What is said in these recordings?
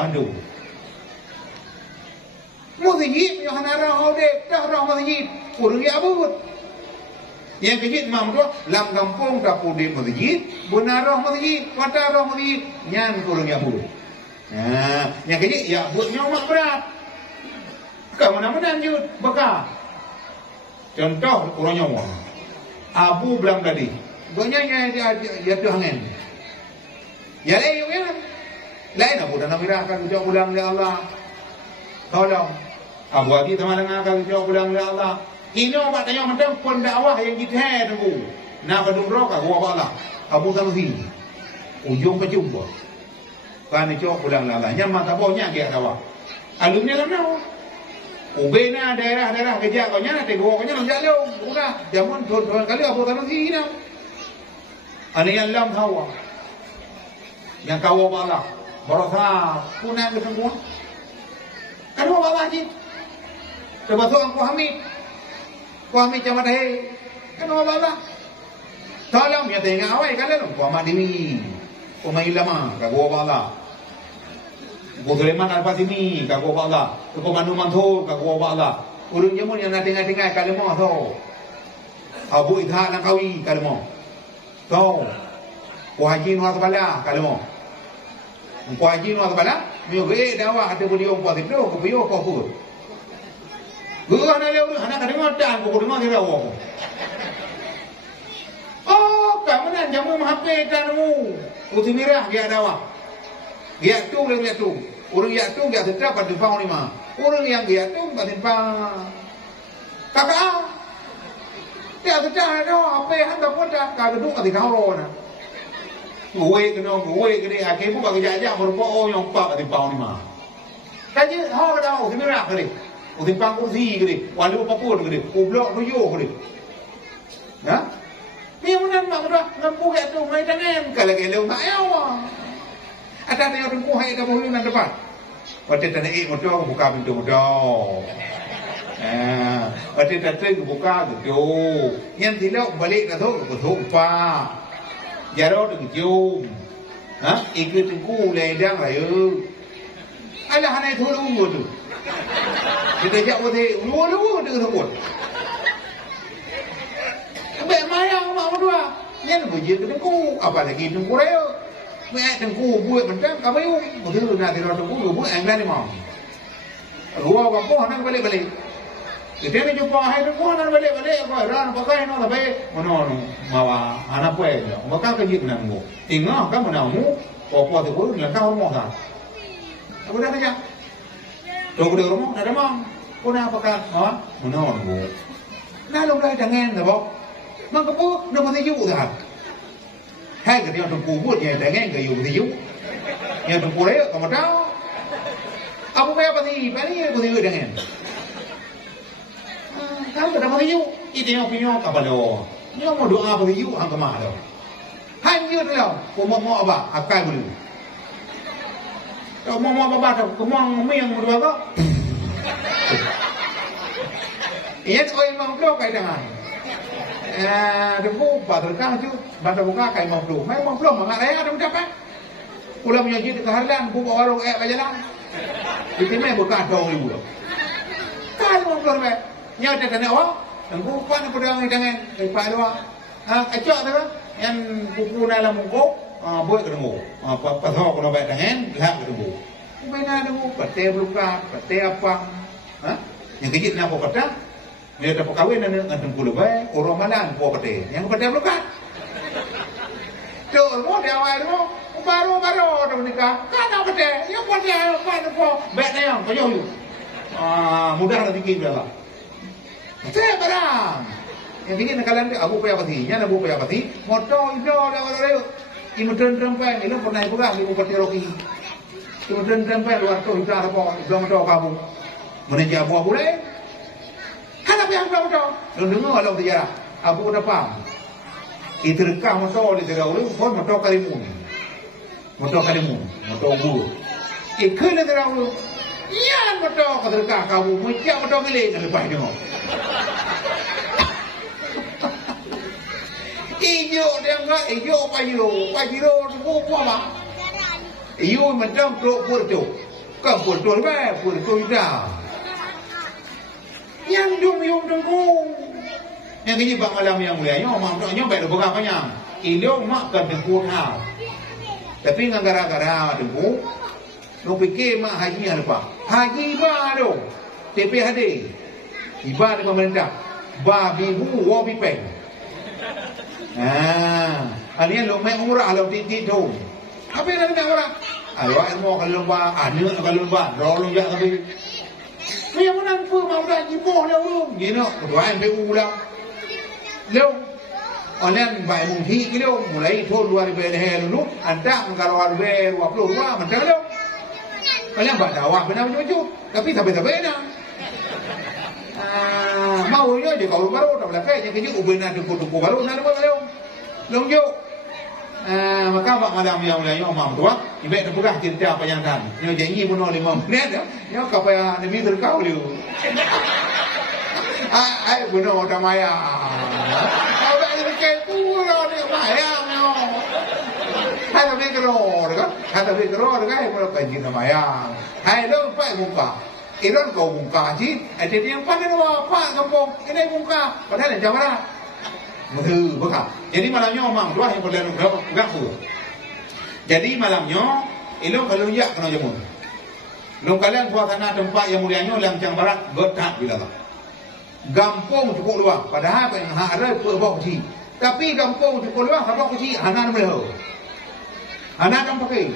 mandu. Muzhib yang hanara hode dah orang muzhib urang ya abut. Yang kejit mam tu lam kampung dapur di muzhib, benarah muzhib, watarah muzhib, nyan urang ya abut. Nah, yang kejit ya abutnya mak berat. Ke mana-mana jut bekah. Contoh orang nyawa. Abu belang tadi. Banyak ya tu angin. Ya lain ya. Lain abu dan namirakan jauh ulang ya Allah. Tolong. Abu lagi sama dengan kami jauh ulang ya Allah. Ini obat yang mentang pendakwah yang kita tunggu. Nak badung roka gua bala. Abu Tanuhi. Ujung berjumpa. Kan jauh ulang ya Allah. Yang mata bawahnya dia dakwah. Alumni kan tahu. Ubena daerah-daerah kerja kau nya nanti gua kau nya nak jauh. Udah zaman tuan kali Abu Tanuhi ni. Ani yang lam hawa. Yang kau bala. Berasa punang kesembuhan. Kan bawa lagi. Termasuk Angku Hamid. Angku Hamid macam mana? Kan bawa bala. Tolong ya tengah awal kan lalu. Angku Hamid Dewi. Pemain lama. Kau bawa bala. Angku Sulaiman Al-Fatimi. Kau bawa bala. Angku Manu Manthur. Kau bawa bala. Urung jamun yang nak tengah-tengah kalau mau tu. Abu Idhak Langkawi kalau mau. Tu. Angku Haji Nuar Kepala kalau mau. Angku Haji Nuar Kepala. Mio ge dawa ada beliau positif do ko bio ko ko. Guru ana le ana ka dengar dan ko dengar dia dawa. Oh, kamu nan jamu HP tanmu. Utimirah dia dawa. Dia tu le dia tu. Urang dia tu dia tetap pada pang ni mah. Urang yang dia tu pada pang. Kakak. Dia tetap ada HP handa pun dah ka duduk di kau na. Gue ke dia akhirnya pun bagi jajah berupa yang pak di pau ni mah. Kaji hau dah uti merah ke dia, uti pang kursi ke dia, walau apapun ke dia, ublok tujuh ke dia. Nah, ni mana mak dah ngampu kat tu mai tangan kalau keleu tak awak. Ada yang tunggu hai dah boleh nan depan. Waktu tanah motor buka pintu motor. Waktu datang buka tu. Yang tidak balik dah tu pak. Jaro dengan jom, ikut tengku ledang lah yo. Alah hanai thulu tu. Kita jauh tu, lu tu tu. Baik mayang mak dua. Yang berjaya tengku, apa lagi tengku raya. Baik tengku buat mentang, apa yo? Betul nak tidur tengku buat anglan ni mau. Luar apa nak balik. Kita ni jumpa hai tu pun nak balik kau ran pakai no tapi mono mawa anak puai dia maka kerja nak mu tinggal kan mana mu apa tu pun nak kau mau tak apa dah kerja tu ke rumah ada mang pun apa kan mono mu nak lu dah jangan dah bok mang ke pu nak mati yu dah hai ke dia tu buat dia jangan ke yu yang tu pulai kau tahu apa apa ni jangan kalau kita maju, itu yang punya apa lo? Yang mau doa maju, angkat mana lo? Hanya tu lo, mau apa? Akal dulu. Kalau mau apa tu? Kemang yang berdua tu. Ia tu yang mau belok kaya dengan. Tunggu, batal kah tu? Batal buka kaya mau belok. Mau belok, mangak raya ada berapa? Pulau punya jitu keharlan, buka warung berjalan. Itu memang buka dong ibu. Kalau mau belok Nya ada kena awak, tengku pan pedang dengan pak dua. Acak tu yang kuku dalam mungkuk, buat ketemu. Pasal kalau baik dengan, lihat ketemu. Bina tu, pate belukat, pate apa? Yang kecil nak apa pate? Dia dapat kahwin dengan tengku lebay, orang malang buat pate. Yang pate belukat. Tu, mau dia awal tu, baru dah menikah. Kan apa pate? Yang pate apa tu? Baik yang kau jauh. Mudah nak bikin dia lah. Saya barang. Yang ini nak kalian abu payah pati, nya abu payah pati. Motor itu dah ada. Ibu trempai, ini pernah juga ibu pati roki. Ibu trempai luar tu itu apa? Belum tahu kamu. Meneja buah boleh? Kan apa yang belum tahu? Dengar kalau dia abu apa? Itu rekam motor di terlalu, pun motor kalimun, motor bulu. Ikut di terlalu. Iya motor keterkah kamu, macam motor milik nak lepas tengok. Iyo dia enggak, iyo pajiro tu apa? Iyo macam kerok pur tu. ก็ปวดตัวแม่ปวดตัวด่าyang yung tengku yang kini bang malam yang mulia yang mam yang baik bukan apa yang ilmu mak kan tengku tahu tapi ngan gara-gara tengku lu fikir mak haji apa haji baru TPHD ibadah pemerintah babi bu wabi peng ini lu main umrah lu titik tu apa yang nak orang ayah ilmu kalau bah anu kalau bah rolong jak tapi yang mana pun mau dah jiboh dah belum gini doain BU dah leu online by mungki gitu mulai thon luar biasa dulu anda kalau luar biasa upload wah macam tu kalian badawa benar betul tapi tapi dah mau yo je kalau baru dah belakang yang kerja ubena duku baru nak apa belum lonjo maka bak malam yang mulai yang mam tua ibek tu bukan cerita apa yang kan nyo janji pun oleh mam ni dah nyo kapaya nabi terkau dia ai benar dah maya kau dah dekat tu lah ni maya nyo hai tapi keror kan hai tapi keror kan kalau pengen maya hai lo pai muka iron kau muka ji ada yang pandai apa kampung ini muka padahal yang jawara betul bukan jadi malamnya omang dua yang berlalu gafu jadi malamnya ilo kalau ya kena jamun lo kalian suasana tempat yang mulianya Lancang Barat getak bila lah gampung cukup luang padahal yang ada berbau kecil tapi gampung cukup luang berbau kecil anak meleho anak kan pakai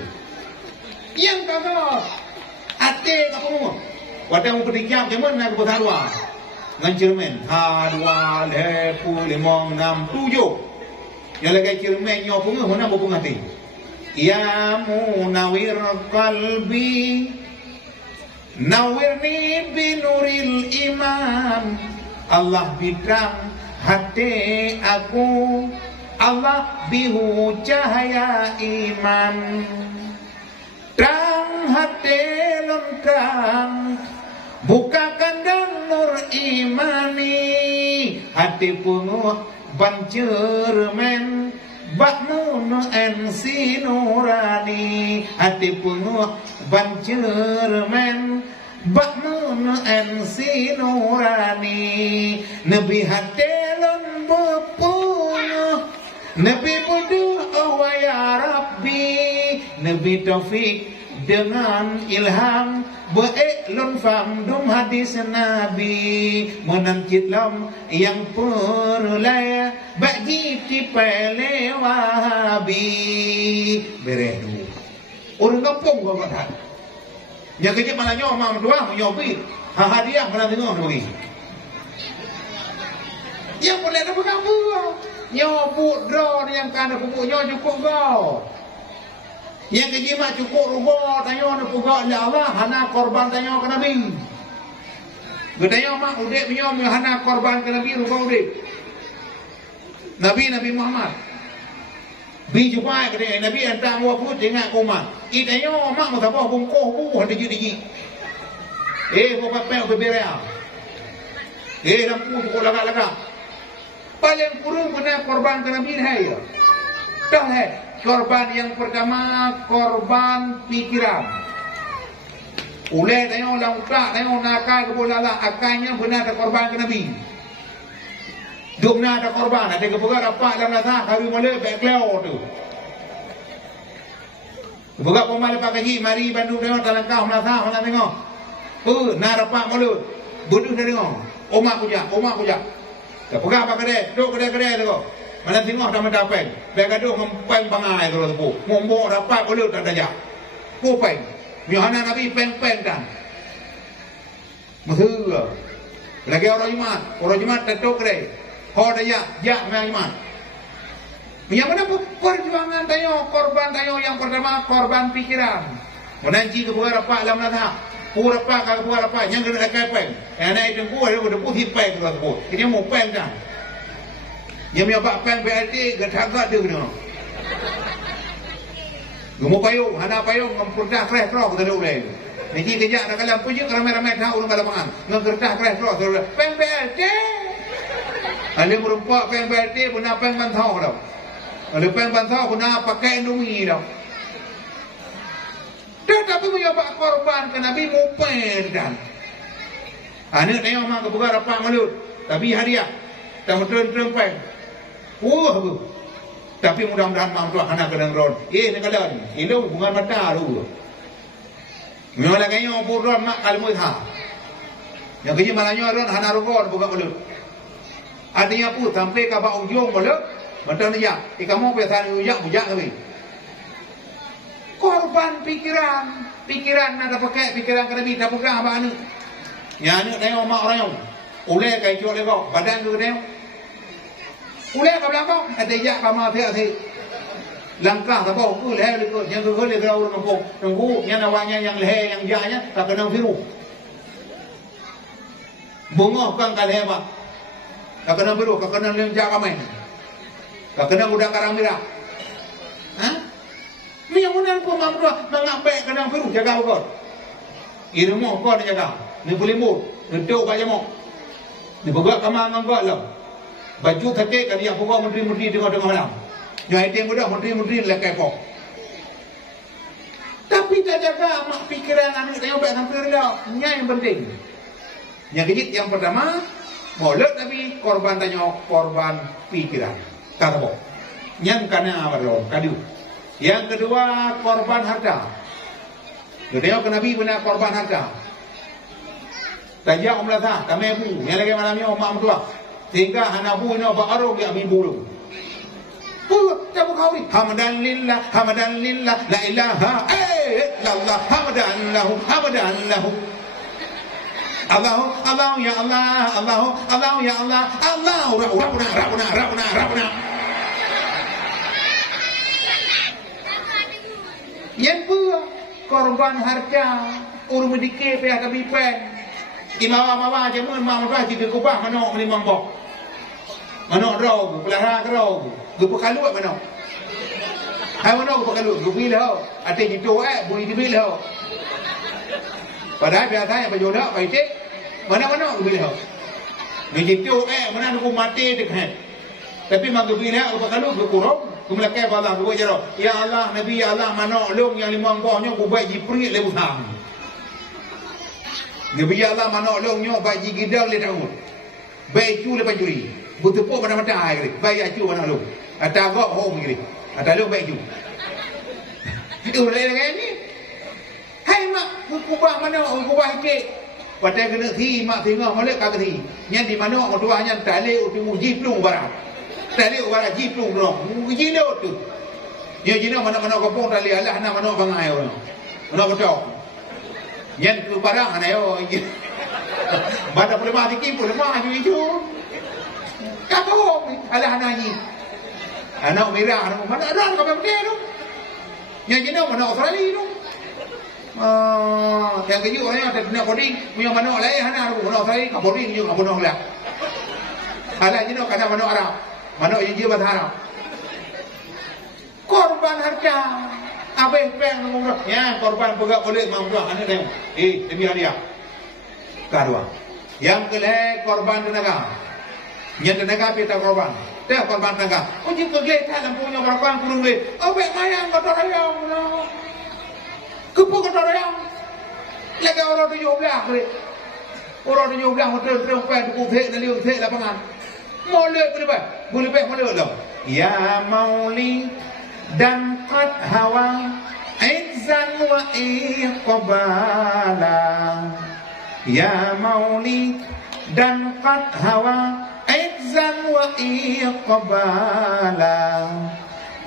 yang kagak ate kamu wadah mau berdiam jamun nak bertaruh ngan cermin ha dua lepu limong enam tujuh yang lagi cermin nyo punga mana punga ti ya munawir qalbi nawirni binuril iman Allah bidang hati aku Allah bihu cahaya iman terang hati lentang buka kandang nur imani hati punguh bancermen bakmun ensi nurani hati punguh bancermen bakmun ensi nurani nabi hati lon bepunuh nabi buduh oh ya Rabbi nabi taufik dengan ilham be'eklun famdum hadis Nabi menancit lam yang perlaya bagi tipele wahabi beredu orang kampung kau kata yang kecil malah nyomang doang nyobi hadiah malah tengok lagi yang boleh ada berkampung nyobut drone yang kena pupuknya cukup kau yang kejimat cukup rugo tanya nak pugak oleh Allah hana korban tanya ke Nabi bertanya mak udek menyom hana korban ke Nabi rugo udek Nabi Muhammad bi jumpa ke Nabi entah mau put dengan kumat itanya mak mau apa bungkoh bu ada jadi bukan pe beberea lampu cukup lagak paling kurang kena korban ke Nabi hai dah hai korban yang pertama korban pikiran. Ulai tanya orang utak, tanya orang nakal kebolalah akalnya benar ada korban ke Nabi. Duk benar ada korban, ada kepegang rapat dalam nasa kari mula backlau tu. Kepegang pemal lepas kaji mari Bandung tengok talangkah nasa mana tengok. Nak rapat mula. Bodoh dah tengok. Omak kujak. Kepegang apa kedai? Duk kedai tengok. Mana tengok dah mendapat. Baik gaduh ngempeng bangai tu tu. Ngombok dapat boleh tak dajak. Kupeng. Yohana Nabi peng-peng dan. Mesra. Lagi orang Jumat tetuk kedai. Kau dajak, jak memang Jumat. Yang mana perjuangan tayo, korban tayo yang pertama korban pikiran. Menanci kebuka rapat dalam nata. Pura rapat kalau kebuka rapat yang kena kepeng. Yang naik tengku ada udah putih peng tu tu. Ini mau peng dah. Yang menyebab pen BLT gedak-gedak dia kena. Gemuk payung, hana payung ngemperdah keras terus kita boleh. Niki kejak nak kalam pujuk ramai-ramai tahu orang kalamangan. Ngemperdah keras terus kita pen BLT. Ada merumpak pen BLT pun nak pen bantau dah. Ada pen bantau pun nak pakai Indomie dah. Tetapi menyebab korban ke Nabi mupedan. Anak tengok mak kebuka rapat malut. Tapi hadiah. Tak betul-betul. Bu. Tapi mudah-mudahan mak tu anak kena ron. Nak kala ni. Ini hubungan mata tu. Memang lagi yang ron mak kalau mudah. Yang kerja malanya ron hana ron buka malut. Adanya pun sampai ke bawah ujung malut. Macam ni ya. Kamu biasa ni ujak kami. Korban pikiran ada pakai pikiran kena bi tak pegang apa anu. Ya anu tengok mak orang yang ulai kai cuak lego badan tu tengok. Ulai ke belakang ada jak pama dia langkah tak bau ku leh lekut yang ku le grau kampung. Tunggu yang awaknya yang leh yang jaknya tak kena biru. Bunga kan kaleh mak. Tak kena biru, tak kena lenjak ramai. Tak kena udang karang merah. Yang mana pun mampu mengambek kena biru jaga kau. Ilmu kau dia jaga. Ni boleh mu, duduk kat jamak. Ni bergerak kamar dengan kau lah. Baju terkek kan dia pokok menteri-menteri tengah-tengah malam. Yang item mudah menteri-menteri lekai pok. Tapi tak jaga mak pikiran anak tengok baik sampai rendah. Ini yang penting. Yang kejit yang pertama, mulut tapi korban tanya korban pikiran. Tak apa. Yang kena apa kadu. Yang kedua korban harta. Dia tengok ke Nabi benar korban harta. Tajak umrah kami ibu. Yang lagi malamnya mak mentua. Sehingga hanabu ini ba'aruh dia ambil bulu. Tak buka uri. Hamadan lillah. La ilaha illallah. Hamadan lahu. Allah ya Allah. Allah ya Allah. Allah. Rabbuna. Yang kedua korban harta urung medike pihak kabipan imawa jamun mamah jika kubah manok limang bok manok rau pelahara rau gupa kalut manok hai manok gupa kalut gupi lau ate jitu bui dibil lau padahal biasanya pajodak baik mana manok gupi lau ni jitu mana aku mati dekat tapi mak gupi lau gupa kalut gukurong kumelakai Allah buat jero. Ya Allah, Nabi ya Allah, manok long yang limang bohnya ku baik jiprit le utang. Nabi ya Allah manok long nyo baik jigidang le daun. Baik cu le pancuri. Butupo pada mata air. Baik cu manok long. Ata gok hom gini. Ata long baik cu. Itu le ni. Hai mak, ku bah manok ku bah ke. Padai kena thi mak tengok molek ka thi. Nya di manok dua nya tale utu jiplung barang. Tali orang jiplung dong, gila tu. Ya jina mana-mana kampung tali Allah nak mana bangai orang. Mana betul. Yang ke barang ana yo. Bada boleh mati ki boleh mati itu. Kampung Allah nani. Anak merah mana ada kampung dia tu. Yang jina mana Australia tu. Yang keju orang ada nak coding, punya mana lain ana mana Australia kampung dia juga kampung lah. Ala jina kada mana Arab. Mana yang dia berharap korban harta abeh peng ngumrah ya korban pegak boleh mampu anak tengok demi hadiah kedua yang kelih korban tenaga yang tenaga kita korban dah korban tenaga uji kegelita dan punya korban kurung le abeh mayang kata rayang kepu kata rayang lagi orang 17 kali orang 17 hotel terumpai tu kuthek dan liuk thek lapangan molek boleh molek lah ya mauli dan qad hawa izzan wa iqbala ya mauli dan qad hawa izzan wa iqbala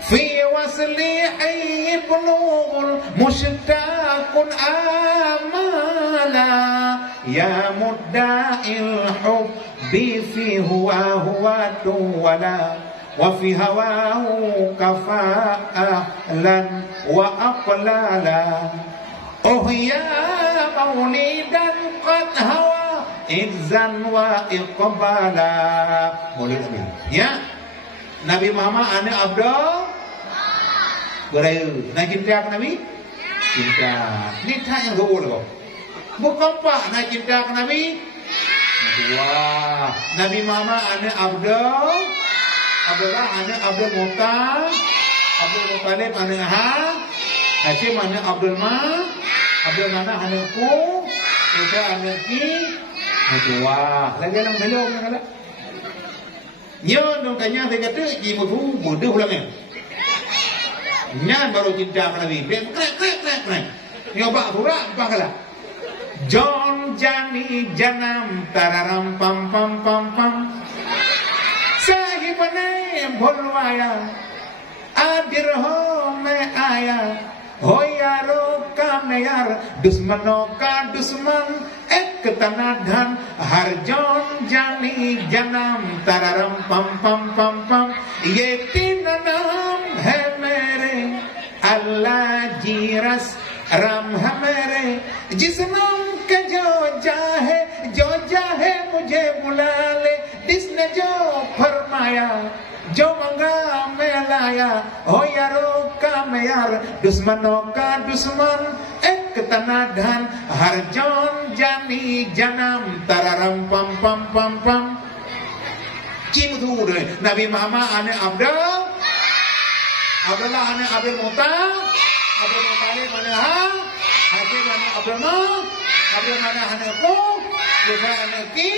fi wasli ibnul mushtaqun amala ya mudda'il hubbi fi huwa tuwala wa fi hawahu kafa'lan wa aqlala oh ya maulidan qad hawa izzan wa iqbala boleh Nabi ya Nabi Muhammad anak Abdul beraya nak cinta ke Nabi cinta ni tak yang gaul kau bukan pak nak cinta ke Nabi wah Nabi Muhammad anak Abdul Abdullah anak Abdul Muttalib anak Aceh mana Abdul mana anakku, kita anak ki, wah, lagi dalam belum nak. Nyo dong kanya saya kata ibu tu bodoh ulangnya. Nyan baru cinta kena ni, krek. Nyo bak pura bak lah. John Jani Janam tararam pam pam pam pam. Sahibane bolwaya, adirho me aya. Hoyaro kameyar dusmano ka dusman ek tanadhan harjon jani janam tararam pam pam pam pam ye tina naam hai mere Allah ji ras ram hai mere jis naam ka jo jahe mujhe bula le जिसने जो फरमाया जो मंगा मैं लाया हो यारों का मैं यार दुश्मनों का दुश्मन एक तनाधन हर जौन जानी जन्म तररम पम पम पम पम kim thu rồi Nabi Muhammad ane Abdullah ane Abdul Muttalib ane Hakim ane Abdul mana ane ko juga ane ki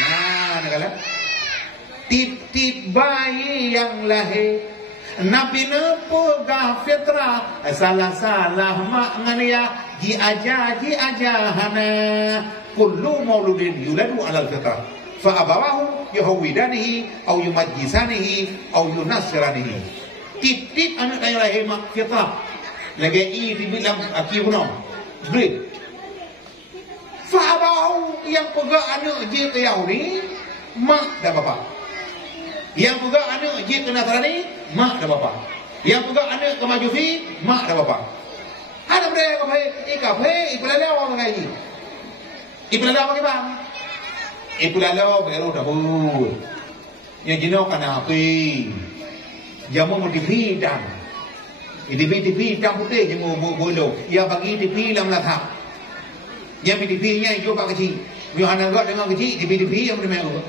nah negala tip-tip bayi yang lahir Nabi nepegah fitrah salah-salah maknanya ji aja hana kullu mauludin yuladu alal fitrah fa abawahu yuhawidanihi au yumajjisanihi au yunasranihi tip-tip anak yang lahir mak fitrah lagi i dibilang akibunom beri fa abawahu yang pegah anak je ke Yahudi mak dan bapak. Yang pegang anak je ke Nasrani, mak dan bapak. Yang pegang anak ke Majusi, mak dan bapak. Ada mereka kafe, ipulalau orang lagi. Ipulalau bagi bang. Ipulalau baru dapur. Yang jenuh kena api. Jamu mau dipidang. Dipidang putih jamu bolong. Yang bagi dipidang latak. Yang dipidangnya itu pak kecil. Yohanan got dengan kecil, dipidang yang bernama.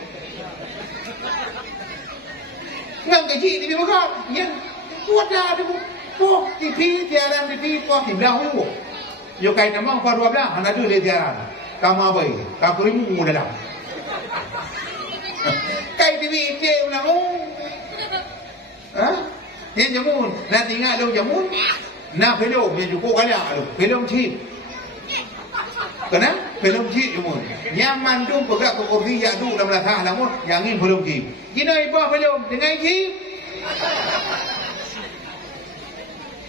Ngang kecil di bawah, yang kuat dah tu, po tipi tiaran tipi po tipi dah hu. Yo kai nama po 12, hana tu le tiaran. Kamu apa? Kamu rimu dah. Kai tipi je ulang. Hah? Yang jamun, nak tinggal dong jamun. Nak pelong yang cukup kali ah, pelong cip. Kenapa? Pelong cip jamun. Yang mandung pegak ke kursi yang tu dalam latah lamun, yang ini pelong cip. Gina ibu pelong dengan cip.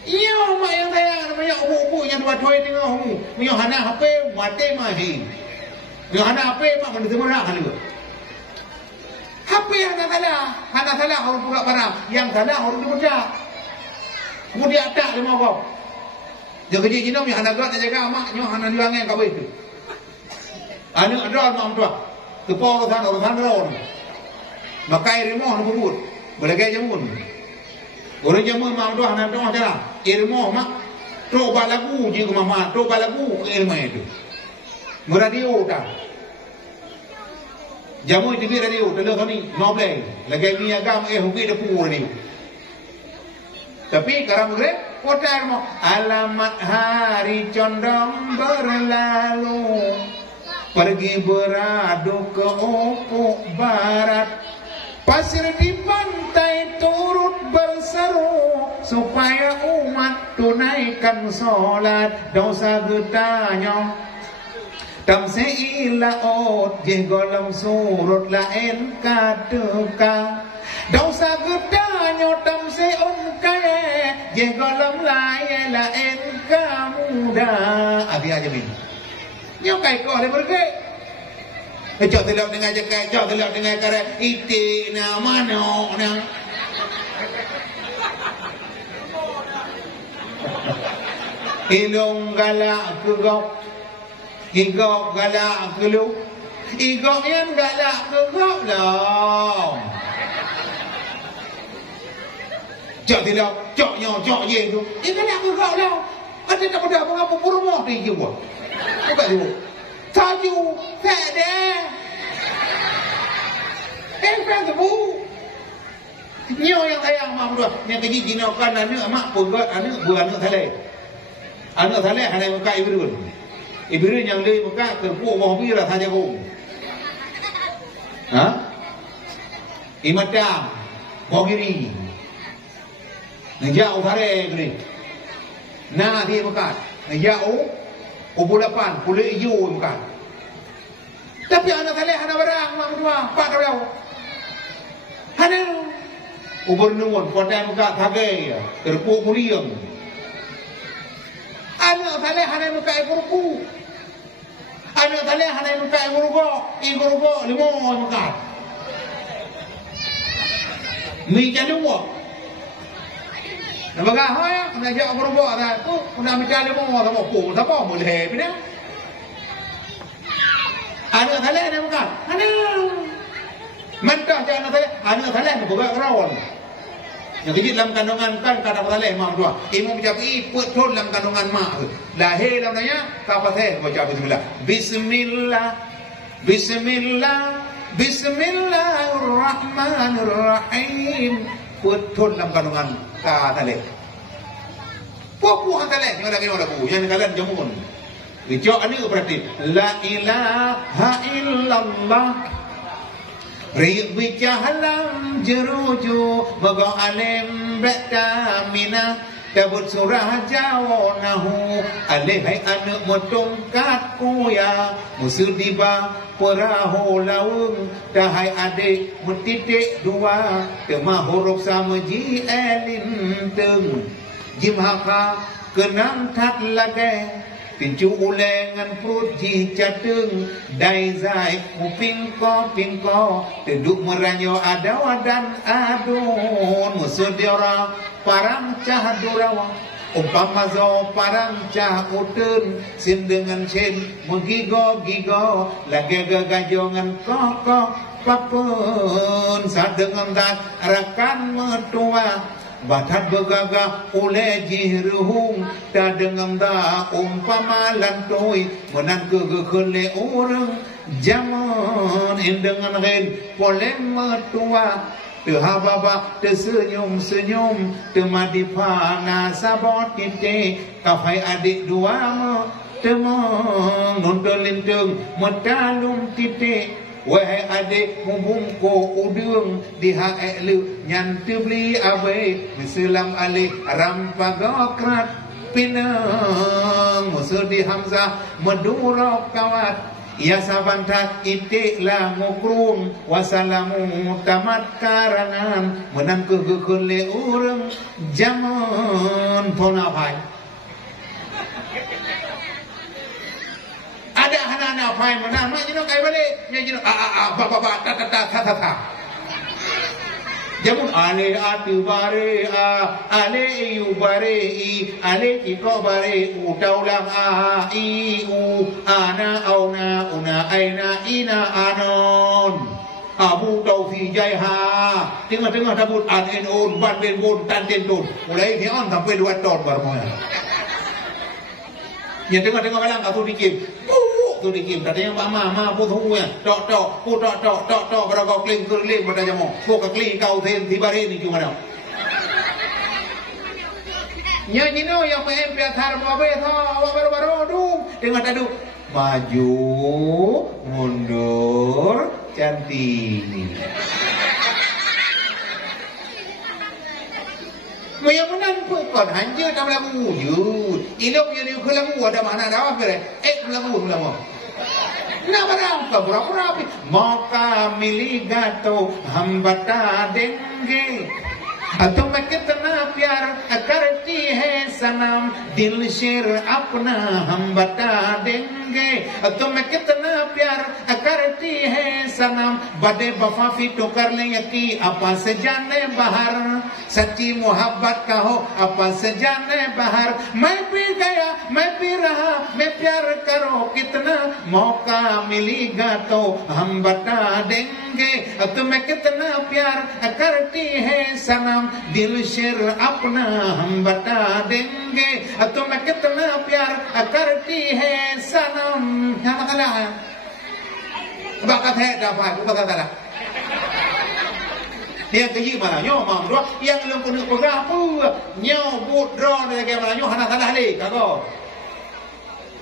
Iyo mak yang sayang namanya ubu yang dua toy tengah ubu. Mio hana HP mate mahi. Mio hana HP mak mana semua nak halu. HP hana salah orang pura parah, yang salah orang dimuda. Kemudian tak lima kau. Jaga dia gina mio hana gat jaga mak mio hana luangnya kau itu. Anu ada mak tua. Kepala orang orang. Makai remoh nak buat. Belagai jamun. Orang jamun mak tua hana tua cara. Remoh mak. Coba lagu je ke mama. Coba lagu ke ilmu itu. Radio tak. Jamu itu radio. Telur ni noble. Lagi ni agam hukum dia pun radio. Tapi karam urip kotar mo alamat hari condong berlalu pergi beradu ke ufuk barat pasir di pantai turut berseru supaya umat tunaikan solat dosa getanya tamse ila ot je golem surut lain kadeka dosa getanya tamse kaye je golem lain kamuda abi aja bin nyo kai ko le berge jauh telap dengan jakai jauh telap dengan kare ite na mano na ilong galak kegok igok galak kelu igok yang galak kegok lah jauh telap jauh nyo jauh ye tu galak kegok lah ada tak ada apa-apa rumah dia buat bukan dia Taju, fede. Fede bu. Nyo yang sayang mak berdua, yang kerja jina kan anak mak pegat anak buat anak thalai. Anak saleh hanai muka Ibrun. Ibrun yang le muka terpu mau bira saja ku. Ha? Imadam, Bogiri. Ngejau thare gini. Na dia muka. Ngejau ubulapan, pule iu muka. Tapi anak saleh hana barang mak dua, pak kau. Hana ubur nuwun kota muka thagai, terpu muriang. Anak saleh hana muka ibuku. Anak saleh hana muka ibuku limo muka. Mi jaluwa. Nabaga hoya, ngajak ibuku ada tu, nak mencari limo sama ku, sama boleh bina. Anak saleh hana muka. Hana. Mentah jangan anak saleh muka rawan. Yang kecil dalam kandungan kan kata saleh mak dua. Imam Syafi'i betul dalam kandungan mak tu. Lahir dalam nanya kata saleh baca bismillah. Bismillah. Bismillah. Bismillahirrahmanirrahim. Betul dalam kandungan kata saleh. Puak saleh yang lagi orang bu, yang kalian jamun. Bijak ni berarti la ilaha illallah. Rik bicahalam jeruju Baga alim betamina Kabut surah jawonahu Alihai anak mutungkat kuya Musuh diba perahu laung Dahai adik mutitik dua Temah huruf sama ji elinteng Jimhaka kenam tat lagay Pincu ulengan perut ji cateng Dai zai kuping ko Teduk meranyo adawa dan adun Musuh diora parang cah durawa Umpama zo parang cah utun Sin dengan sin menggigo-gigo Lagi gagajongan koko papun Saat dengan tak rakan metua Batat bergagah oleh jiruhung Tak dengan tak umpama lantoi Menan kegekele orang Zaman dengan ren polem metua Terhababa tersenyum-senyum Temadi panas sabot titik Kafai adik dua temang Nonton linteng metalum titik Wahai adik mubungko udung dihaek lu nyantu beli abai Misalam alik rampagokrat pinang Musuh di Hamzah medurok kawat Ya sabantak itiklah ngukrum Wassalamu tamat karangan Menang kegekele urang Jaman ponapai Ada anak-anak faham menang mak jenuh kai balik nya jenuh ta jamun ale atu bare ale iu bare i ale iko bare utaulang i u ana auna una aina ina anon Abu Taufi Jaiha tengah-tengah tabut an on ban ben bon tan den ton mulai ni on sampai 2 ton baru yang tengah-tengah malam aku dikim tu dikim katanya mama putu ya tok berapa kling kling pada jamu buka kling kau ten tiba ini cuma dah nyanyi no yang main piatar babe tho baru du tengah tadu maju mundur cantik Maya menang pun hanya dalam lagu yud. Ilok yang ke lagu ada mana dah apa lagu. Nak barang ka berapa mauka miligato hambata denge. तुम्हें कितना प्यार करती है सनम दिल शेर अपना हम बता देंगे तुम्हें कितना प्यार करती है सनम बड़े वफा फिटो कर लेंगे कि अपा से जाने बाहर सच्ची मोहब्बत का हो अपा से जाने बाहर मैं भी गया मैं भी रहा मैं प्यार करो कितना मौका मिलेगा तो हम बता देंगे तुम्हें कितना प्यार करती है सनम दिल शेर अपना हम बता देंगे तुम्हें कितना प्यार करती है सनम क्या मतलब है bakat hai dapat aku kata tak dia keji mana nyo mam dua yang lem pun apa nyo but draw dia ke mana nyo hana salah le kago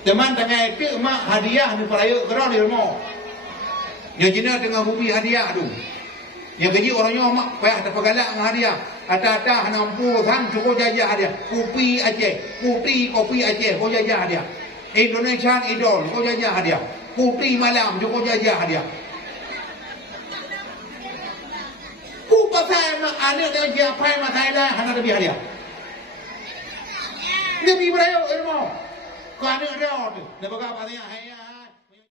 Teman tengah itu mak hadiah ni peraya kerana di rumah. Yang jenis dengan bubi hadiah tu. Yang gaji orangnya mak payah dapat galak dengan hadiah. Atas-atas nampu sang cukup jajah hadiah. Kopi Aceh, putih kopi Aceh kau jajah hadiah. Indonesian Idol kau jajah hadiah. Putih malam cukup jajah hadiah. Ku pasal mak anak dia siapa mak Thailand hana lebih hadiah. Dia pergi beraya rumah. Kau anak dia tu. Dia berkata apa dia?